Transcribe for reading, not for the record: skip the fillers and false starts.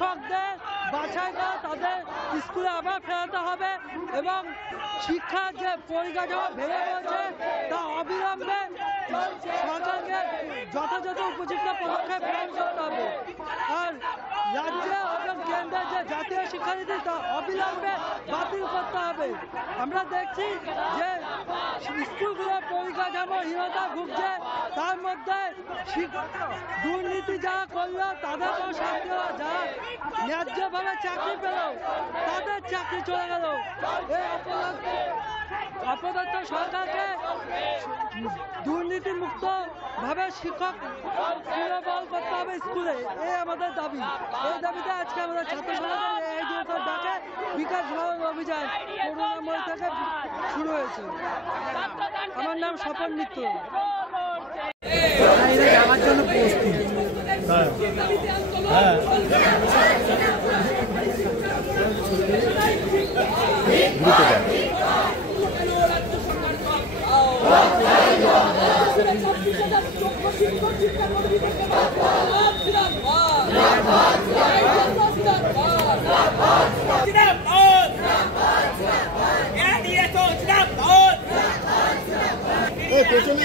শিক্ষকদের বাছাই করে তাদের স্কুলে আবার ফেরাতে হবে এবং শিক্ষার যে পরিকাঠামো ভেঙে পড়েছে তা অবিলম্বে সরকারকে যথাযথ উপযুক্ত পদক্ষেপ গ্রহণ করতে হবে। আর রাজ্যে এবং কেন্দ্রের যে জাতীয় শিক্ষানীতি তা অবিলম্বে বাতিল করতে হবে। আমরা দেখছি যে স্কুলগুলোর পরিকাঠামোহীনতা ভুগছে, তার মধ্যে দুর্নীতি যারা করলো তাদের কোনো শাস্তি হলো, যারা ন্যায্যভাবে চাকরি পেল তাদের চাকরি চলে গেল। এই অপদত্ত সরকারকে দুর্নীতিমুক্ত ভাবে শিক্ষক পুনর্বহাল করতে হবে স্কুলে, এই আমাদের দাবি। এই দাবিতে আজকে আমাদের ছাত্র সমাজের এই দিবসের ডাকে বিকাশ ভবন অভিযান করুণাময় থেকে শুরু হয়েছে। আমার নাম স্বপন মিত্র। যাওয়ার জন্য প্রস্তুত পেছনে